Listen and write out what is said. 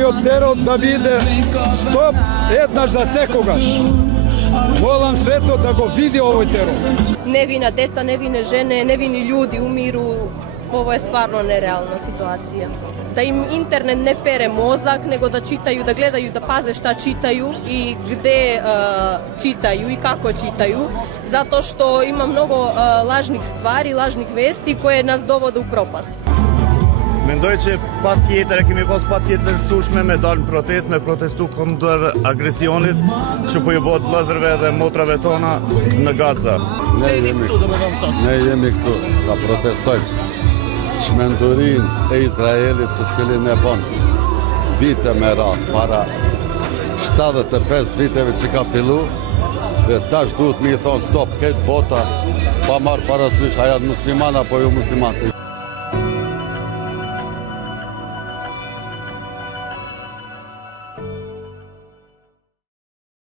турскиот терор да биде стоп еднаш за секогаш. Молам светот да го види овој терор. Невина деца, невине жене, невини ljudi umiru. Ovo je stvarno nerealna situacija. Da im internet ne pere mozak, nego da čitaju, da gledaju, da paze šta čitaju i gde čitaju i kako čitaju. Zato što ima mnogo lažnih stvari, lažnih vesti koje nas dovode u propast. Mendoj që patjetër e kemi pas patjetër sushme me dalë në protest, me protestu kundër agresionit që po i bëhet vëllezërve dhe motrave tona në Gaza. Ne jemi këtu da protestojmë çmendurin e Izraelit të cilin e bën vite me radhë, para 75 viteve që ka fillu, dhe tash duhet mi thonë stop, këtë bota pa marrë parasysh a janë musliman apo jo musliman.